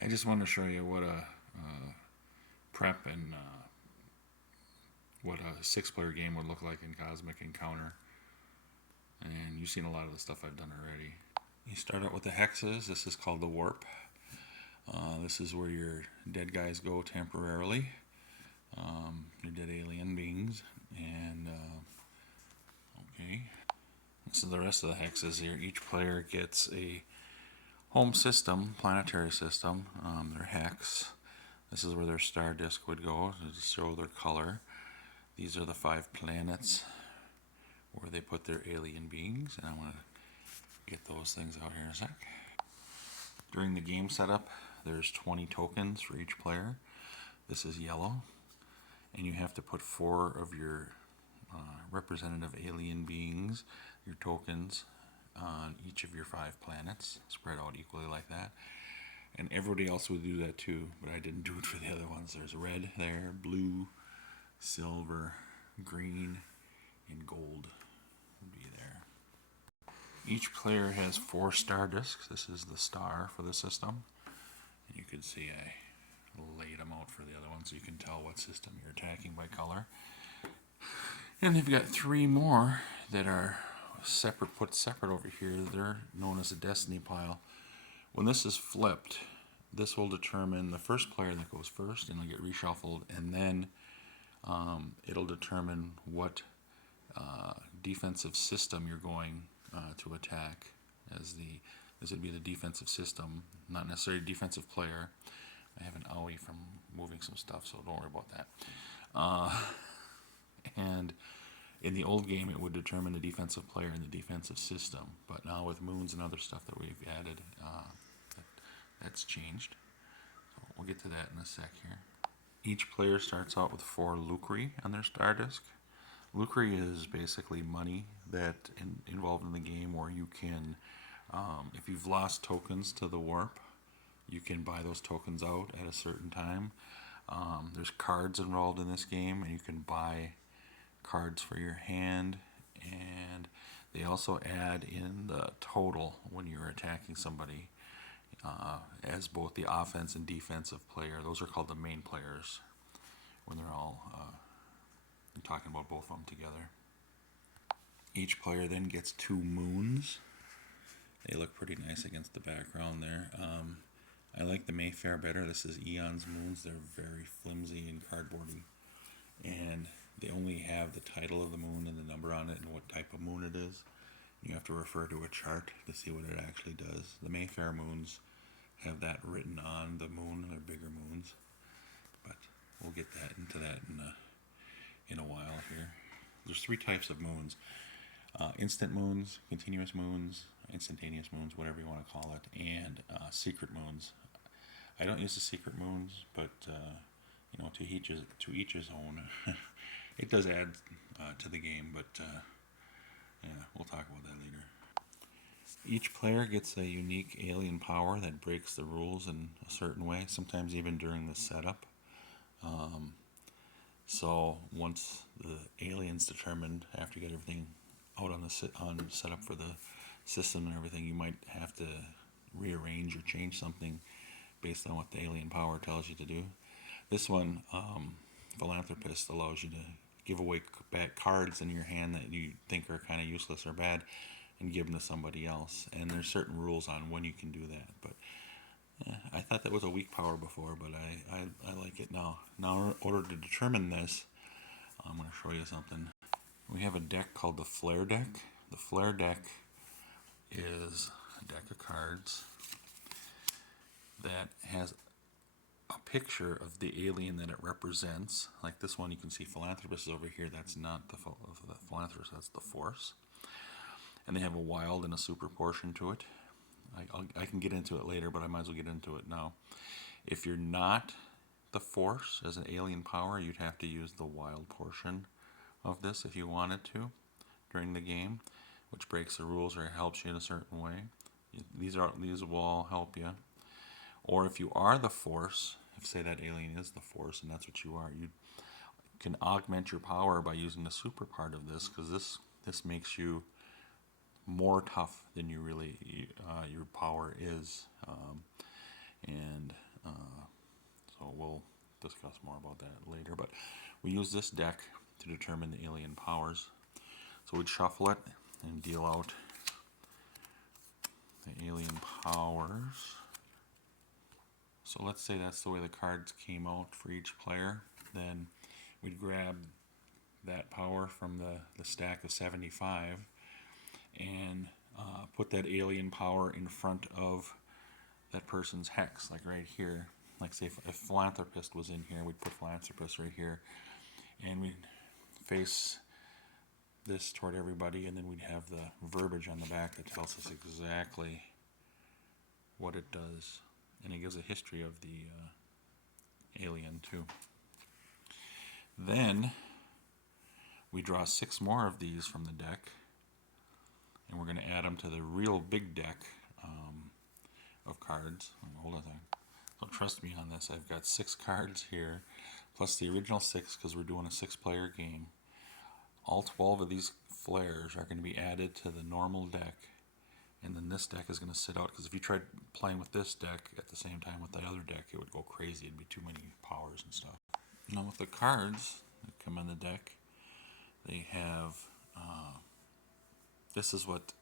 I just want to show you what a prep and what a six-player game would look like in Cosmic Encounter. And you've seen a lot of the stuff I've done already. You start out with the hexes. This is called the warp. This is where your dead guys go temporarily. Your dead alien beings. And, okay. This is the rest of the hexes here. Each player gets a home system, planetary system, their hex. This is where their star disk would go to show their color. These are the 5 planets where they put their alien beings, and I'm going to get those things out here in a sec. During the game setup, there's 20 tokens for each player. This is yellow, and you have to put 4 of your representative alien beings, your tokens, on each of your 5 planets, spread out equally like that. And everybody else would do that too, but I didn't do it for the other ones. There's red there, blue, silver, green, and gold would be there. Each player has 4 star discs. This is the star for the system. And you can see I laid them out for the other ones so you can tell what system you're attacking by color. And they've got 3 more that are separate, put separate over here. They're known as a destiny pile. When this is flipped, this will determine the first player that goes first, and it'll get reshuffled, and then it'll determine what defensive system you're going to attack. This would be the defensive system, not necessarily defensive player. I have an owie from moving some stuff, so don't worry about that. And in the old game, it would determine the defensive player and the defensive system. But now with moons and other stuff that we've added, that's changed. So we'll get to that in a sec here. Each player starts out with 4 lucre on their star disk. Lucre is basically money that involved in the game where you can, if you've lost tokens to the warp, you can buy those tokens out at a certain time. There's cards involved in this game, and you can buy cards for your hand, and they also add in the total when you're attacking somebody as both the offense and defensive player. Those are called the main players when they're all I'm talking about both of them together. Each player then gets 2 moons. They look pretty nice against the background there. I like the Mayfair better. This is Eon's moons. They're very flimsy and cardboardy, and they only have the title of the moon and the number on it and what type of moon it is. You have to refer to a chart to see what it actually does. The Mayfair moons have that written on the moon. They're bigger moons, but we'll get into that in a while here. There's 3 types of moons: instant moons, continuous moons, instantaneous moons, whatever you want to call it, and secret moons. I don't use the secret moons, but to each his own. It does add to the game, but yeah, we'll talk about that later. Each player gets a unique alien power that breaks the rules in a certain way, sometimes even during the setup. So once the alien's determined, after you get everything out on setup for the system and everything, you might have to rearrange or change something based on what the alien power tells you to do. This one, Philanthropist, allows you to give away back cards in your hand that you think are kind of useless or bad and give them to somebody else. And there's certain rules on when you can do that. But I thought that was a weak power before, but I like it now. Now, in order to determine this, I'm going to show you something. We have a deck called the Flare deck. The Flare deck is a deck of cards that has a picture of the alien that it represents. Like this one, you can see Philanthropist is over here. That's not the Philanthropist, that's the Force. And they have a wild and a super portion to it. I can get into it later, but I might as well get into it now. If you're not the Force as an alien power, you'd have to use the wild portion of this if you wanted to during the game, which breaks the rules or helps you in a certain way. These will all help you. Or if you are the Force, if say that alien is the Force and that's what you are, you can augment your power by using the super part of this, because this makes you more tough than your power is. And discuss more about that later. But we use this deck to determine the alien powers. So we'd shuffle it and deal out the alien powers. So let's say that's the way the cards came out for each player. Then we'd grab that power from the stack of 75 and put that alien power in front of that person's hex, like right here. Like say if Philanthropist was in here, we'd put Philanthropist right here, and we'd face this toward everybody, and then we'd have the verbiage on the back that tells us exactly what it does, and it gives a history of the alien too. Then we draw 6 more of these from the deck, and we're going to add them to the real big deck of cards. Hold on a second. Don't trust me on this. I've got 6 cards here, plus the original 6 because we're doing a 6-player game. All 12 of these flares are going to be added to the normal deck, and then this deck is going to sit out, because if you tried playing with this deck at the same time with the other deck, it would go crazy. It'd be too many powers and stuff. Now with the cards that come on the deck, they have, this is what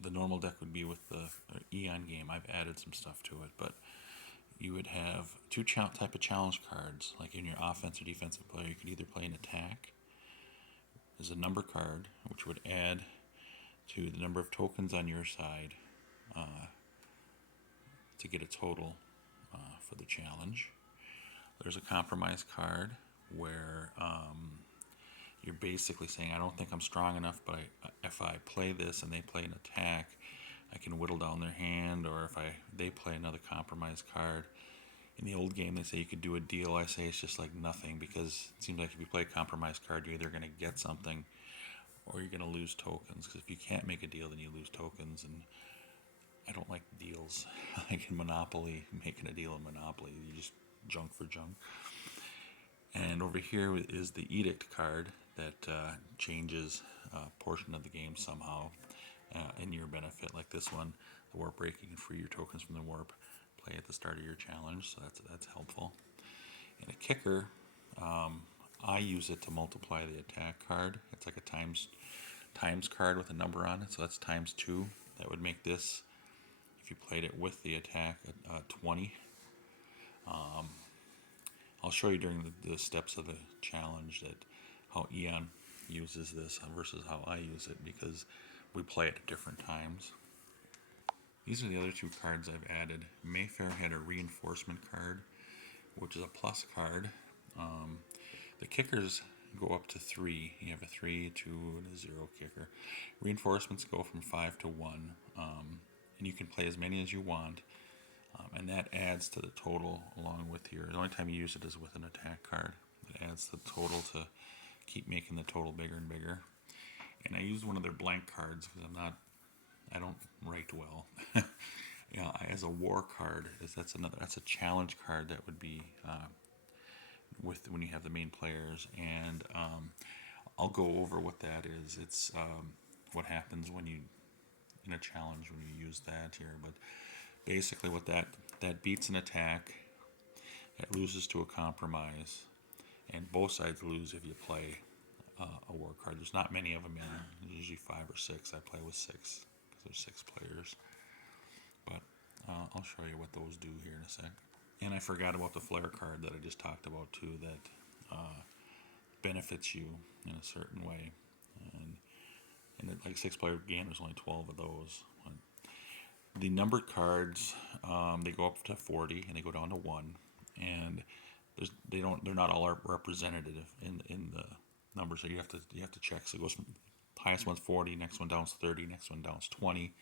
the normal deck would be with the Eon game. I've added some stuff to it, but you would have 2 type of challenge cards. Like in your offense or defensive player, you could either play an attack. There's a number card, which would add to the number of tokens on your side to get a total for the challenge. There's a compromise card where you're basically saying, I don't think I'm strong enough, but if I play this and they play an attack, I can whittle down their hand, or if they play another compromise card. In the old game, they say you could do a deal. I say it's just like nothing, because it seems like if you play a compromise card, you're either going to get something or you're going to lose tokens. Because if you can't make a deal, then you lose tokens, and I don't like deals. Like in Monopoly, making a deal in Monopoly, you just junk for junk. And over here is the Edict card that changes a portion of the game somehow in your benefit. Like this one, the warp break, you can free your tokens from the warp, play at the start of your challenge, so that's helpful. And a kicker, I use it to multiply the attack card. It's like a times card with a number on it, so that's times 2. That would make this, if you played it with the attack, 20. I'll show you during the steps of the challenge that how Eon uses this versus how I use it, because we play it at different times. These are the other 2 cards I've added. Mayfair had a reinforcement card, which is a plus card. The kickers go up to 3. You have a 3, 2, and a 0 kicker. Reinforcements go from 5 to 1, and you can play as many as you want. And that adds to the total along with the only time you use it is with an attack card. It adds the total to keep making the total bigger and bigger. And I used one of their blank cards because I don't write well. As a war card, that's a challenge card that would be with when you have the main players, and I'll go over what that is. It's what happens when you in a challenge when you use that here, but basically what that beats an attack, it loses to a compromise, and both sides lose if you play a war card. There's not many of them in. There's usually 5 or 6. I play with 6 because there's 6 players. But I'll show you what those do here in a sec. And I forgot about the flare card that I just talked about too, that benefits you in a certain way. And in a 6-player game, there's only 12 of those. The numbered cards, they go up to 40 and they go down to 1, and they're not all representative in the numbers, so you have to check. So it goes from highest one's 40, next one down to 30, next one down to 20,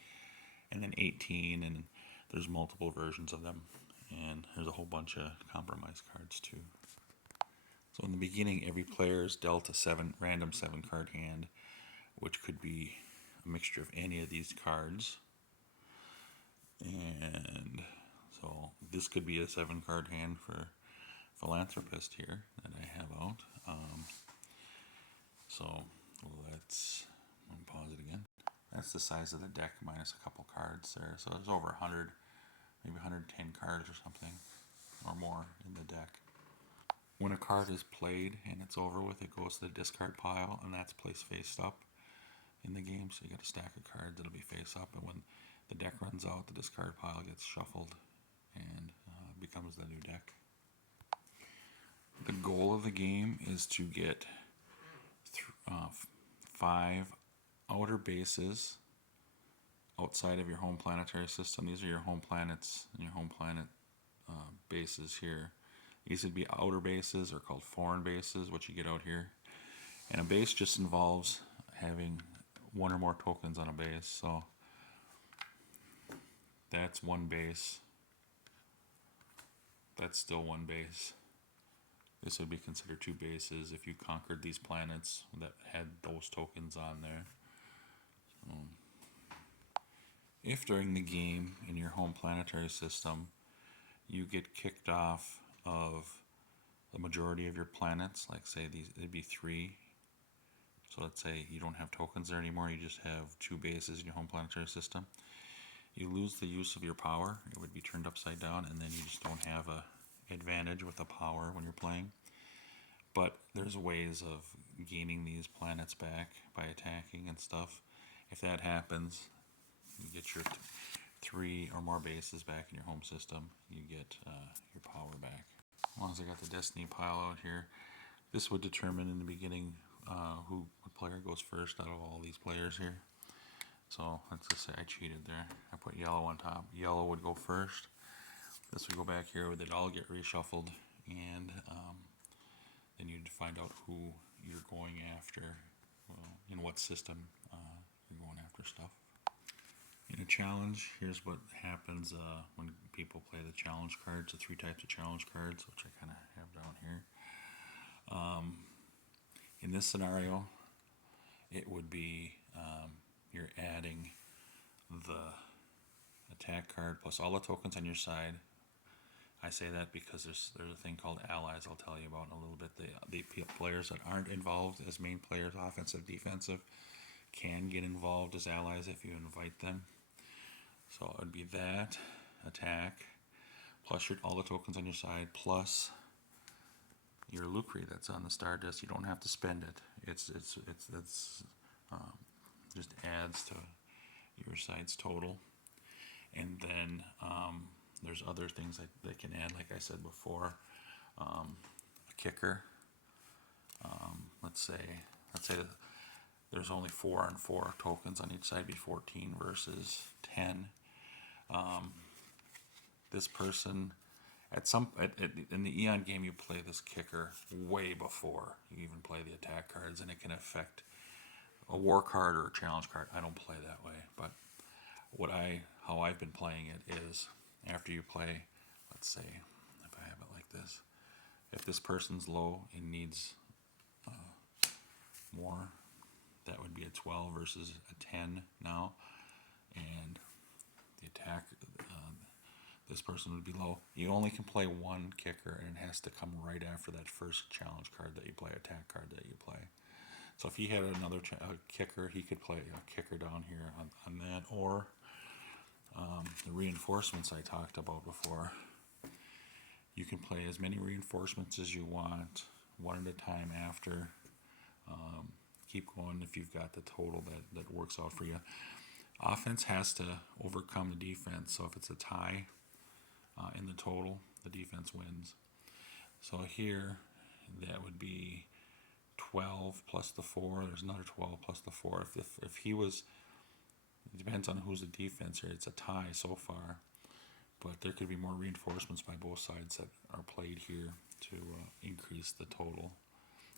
and then 18, and there's multiple versions of them, and there's a whole bunch of compromise cards too. So in the beginning, every player is dealt a random 7-card hand, which could be a mixture of any of these cards. And so this could be a 7-card hand for Philanthropist here that I have out. So let's pause it again. That's the size of the deck minus a couple cards there. So there's over 100, maybe 110 cards or something. or more in the deck. When a card is played and it's over with, it goes to the discard pile, and that's placed face up in the game. So you got a stack of cards that'll be face up, and when the deck runs out, the discard pile gets shuffled and becomes the new deck. The goal of the game is to get 5 outer bases outside of your home planetary system. These are your home planets and your home planet bases here. These would be outer bases, or called foreign bases, what you get out here. And a base just involves having one or more tokens on a base. So that's one base. That's still one base. This would be considered 2 bases if you conquered these planets that had those tokens on there. If during the game in your home planetary system you get kicked off of the majority of your planets, like say it'd be 3. So let's say you don't have tokens there anymore, you just have 2 bases in your home planetary system. You lose the use of your power. It would be turned upside down, and then you just don't have a advantage with the power when you're playing. But there's ways of gaining these planets back by attacking and stuff. If that happens, you get your 3 or more bases back in your home system. You get your power back. As long as I got the Destiny pile out here, this would determine in the beginning what player goes first out of all these players here. So let's just say I cheated there. I put yellow on top. Yellow would go first. This would go back here. They'd all get reshuffled, and then you'd find out who you're going after, in what system you're going after stuff. In a challenge, here's what happens when people play the challenge cards, the 3 types of challenge cards, which I kind of have down here. In this scenario, it would be you're adding the attack card plus all the tokens on your side. I say that because there's a thing called allies I'll tell you about in a little bit. The players that aren't involved as main players, offensive, defensive, can get involved as allies if you invite them. So it would be that attack plus all the tokens on your side plus your Lucre that's on the star disc. You don't have to spend it. It's just adds to your side's total. And then there's other things that they can add, like I said before. A kicker. Let's say there's only 4 and 4 tokens on each side, it'd be 14 versus 10. This person in the Eon game, you play this kicker way before you even play the attack cards, and it can affect a war card or a challenge card. I don't play that way, but how I've been playing it is after you play, let's say if I have it like this, if this person's low and needs more, that would be a 12 versus a 10 now, and the attack, this person would be low. You only can play 1 kicker, and it has to come right after that first challenge card that you play, attack card that you play. So if he had another kicker, he could play a kicker down here on that, or the reinforcements I talked about before. You can play as many reinforcements as you want, one at a time after. Keep going if you've got the total that works out for you. Offense has to overcome the defense, so if it's a tie in the total, the defense wins. So here, that would be 12 plus the 4. There's another 12 plus the 4. If he was, it depends on who's the defense here. It's a tie so far, but there could be more reinforcements by both sides that are played here to increase the total.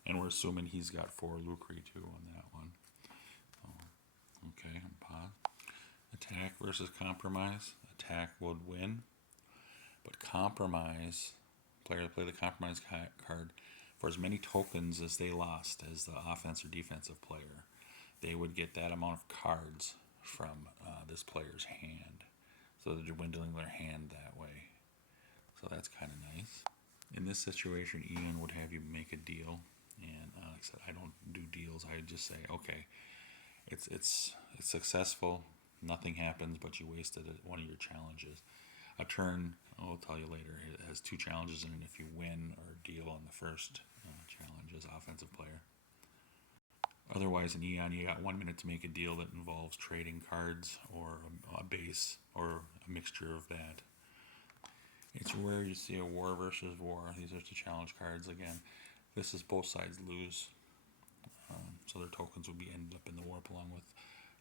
And we're assuming he's got 4 Lucre too on that one. So, okay, pause. Attack versus compromise. Attack would win, but compromise, player play the compromise card for as many tokens as they lost as the offense or defensive player. They would get that amount of cards from this player's hand. So they're dwindling their hand that way. So that's kind of nice. In this situation, Eon would have you make a deal. And like I said, I don't do deals. I just say, okay, it's successful. Nothing happens, but you wasted one of your challenges. A turn I'll tell you later. It has 2 challenges in it. If you win or deal on the first challenge as offensive player. Otherwise, in Eon, you got 1 minute to make a deal that involves trading cards or a base or a mixture of that. It's rare you see a war versus war. These are the challenge cards again. This is both sides lose. So their tokens will be ended up in the warp along with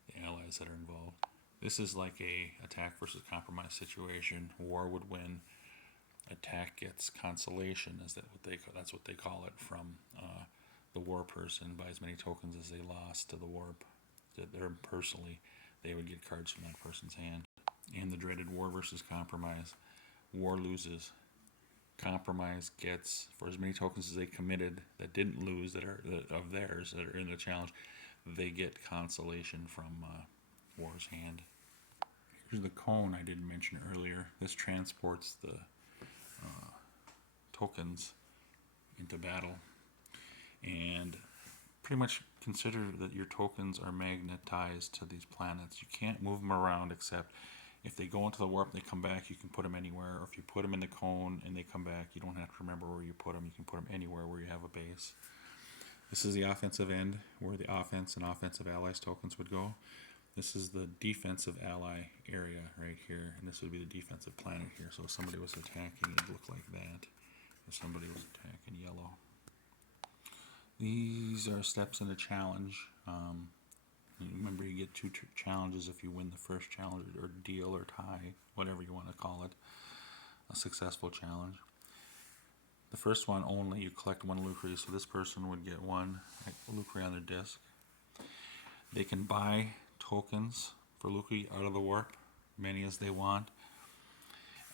the allies that are involved. This is like a attack versus compromise situation. War would win. Attack gets consolation. That's what they call it from the war person. Buy as many tokens as they lost to the warp. They're personally, they would get cards from that person's hand. And the dreaded war versus compromise. War loses. Compromise gets, for as many tokens as they committed that didn't lose, that are of theirs, that are in the challenge, they get consolation from War's hand. Here's the cone I didn't mention earlier. This transports the tokens into battle. And pretty much consider that your tokens are magnetized to these planets. You can't move them around except if they go into the warp and they come back, you can put them anywhere. Or if you put them in the cone and they come back, you don't have to remember where you put them. You can put them anywhere where you have a base. This is the offensive end, where the offense and offensive allies tokens would go. This is the defensive ally area right here, and this would be the defensive planet here. So if somebody was attacking, it'd look like that. If somebody was attacking yellow. These are steps in the challenge. Remember, you get 2 challenges if you win the first challenge, or deal, or tie, whatever you want to call it. A successful challenge. The first one only, you collect 1 Lucre, so this person would get 1 Lucre on their disc. They can buy tokens for Lucre out of the warp, many as they want.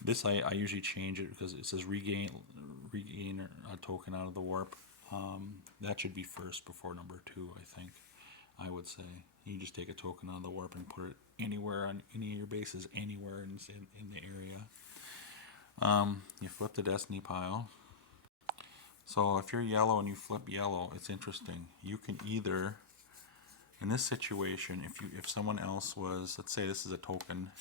This I usually change it because it says regain a token out of the warp. That should be first before number 2, I think. I would say you just take a token out of the warp and put it anywhere on any of your bases, anywhere in the area. You flip the destiny pile. So if you're yellow and you flip yellow, it's interesting. You can either, in this situation, if someone else was, let's say this is a token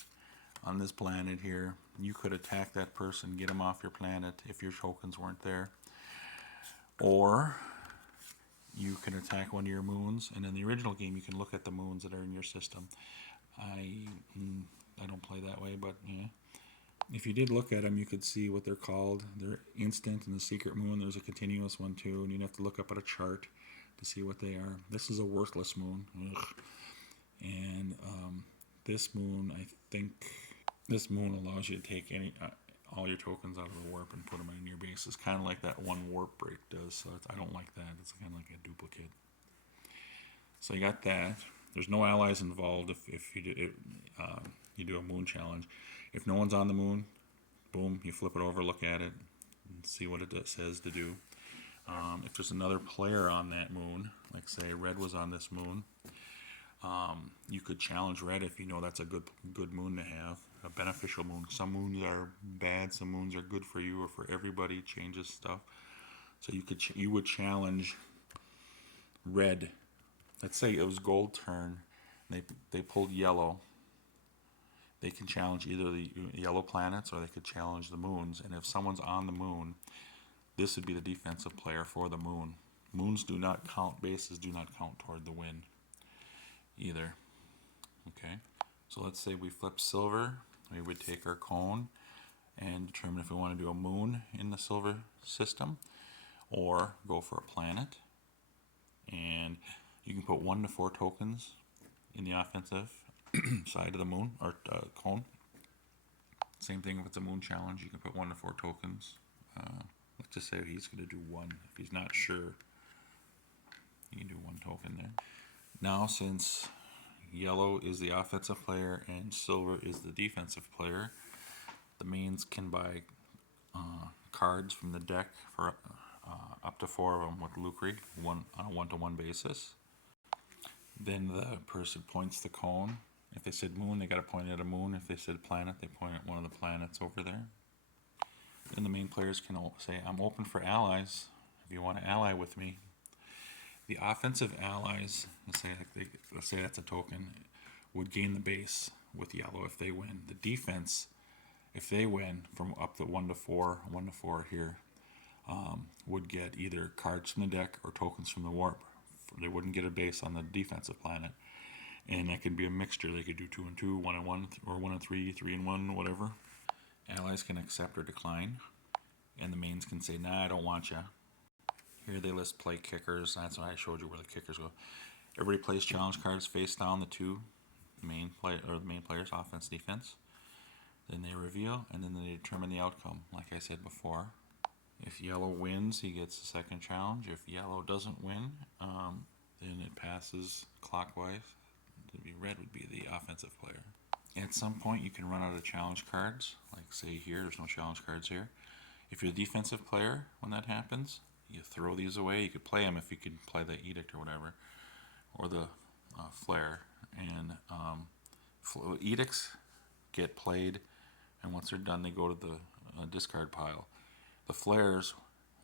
on this planet here, you could attack that person, get them off your planet if your tokens weren't there. Or you can attack one of your moons, and in the original game you can look at the moons that are in your system. I don't play that way, but yeah. If you did look at them, you could see what they're called. They're instant, and the secret moon, there's a continuous one too, and you'd have to look up at a chart to see what they are. This is a worthless moon. Ugh. And this moon, I think, this moon allows you to take all your tokens out of the warp and put them in your base. It's kind of like that one warp break does, so I don't like that. It's kind of like a duplicate. So you got that. There's no allies involved if you do a moon challenge. If no one's on the moon, boom, you flip it over, look at it, and see what it says to do. If there's another player on that moon, like say red was on this moon, you could challenge red if you know that's a good moon to have, a beneficial moon. Some moons are bad, some moons are good for you or for everybody, changes stuff. So you would challenge red. Let's say it was gold turn, they pulled yellow. They can challenge either the yellow planets or they could challenge the moons. And if someone's on the moon, this would be the defensive player for the moon. Moons do not count, bases do not count toward the win either. Okay, so let's say we flip silver. We would take our cone and determine if we want to do a moon in the silver system or go for a planet. And you can put 1 to 4 tokens in the offensive side of the moon or cone. Same thing if it's a moon challenge, you can put 1 to 4 tokens. Let's just say he's going to do 1. If he's not sure, you can do 1 token there. Now, since yellow is the offensive player and silver is the defensive player, the mains can buy cards from the deck for up to 4 of them with Lucre, on a 1-to-1 basis. Then the person points the cone. If they said moon, they got to point at a moon. If they said planet, they point at one of the planets over there. Then the main players can say, I'm open for allies if you want to ally with me. The offensive allies, let's say that's a token, would gain the base with yellow if they win. The defense If they win from up to 1 to 4 here, would get either cards from the deck or tokens from the warp. They wouldn't get a base on the defensive planet. And that could be a mixture. They could do 2 and 2, 1 and 1, or 1 and 3, 3 and 1, whatever. Allies can accept or decline. And the mains can say, nah, I don't want you. Here they list play kickers. That's why I showed you where the kickers go. Everybody plays challenge cards face down, the two main players, offense, defense. Then they reveal, and then they determine the outcome. Like I said before, if yellow wins, he gets the second challenge. If yellow doesn't win, then it passes clockwise. To be red would be the offensive player. At some point, you can run out of challenge cards. Like say here, there's no challenge cards here. If you're a defensive player, when that happens, you throw these away. You could play them if you could play the edict or whatever, or the flare. And edicts get played, and once they're done, they go to the discard pile. The flares,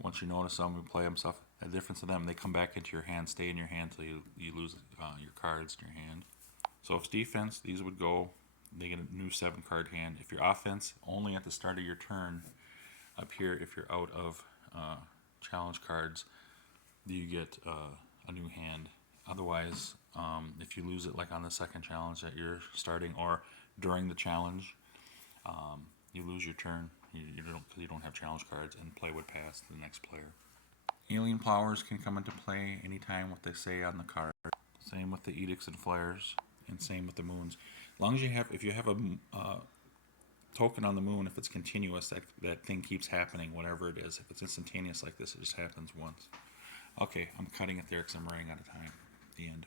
once you notice them, you play them stuff. The difference of them, they come back into your hand, stay in your hand till you lose your cards in your hand. So if it's defense, these would go. They get a new 7-card hand. If you're offense, only at the start of your turn. Up here, if you're out of challenge cards, you get a new hand. Otherwise, if you lose it like on the second challenge that you're starting or during the challenge, you lose your turn. You don't have challenge cards, and play would pass to the next player. Alien powers can come into play anytime what they say on the card. Same with the edicts and flares, and same with the moons. As long as if you have a token on the moon, if it's continuous, that thing keeps happening, whatever it is. If it's instantaneous like this, it just happens once. Okay, I'm cutting it there because I'm running out of time. The end.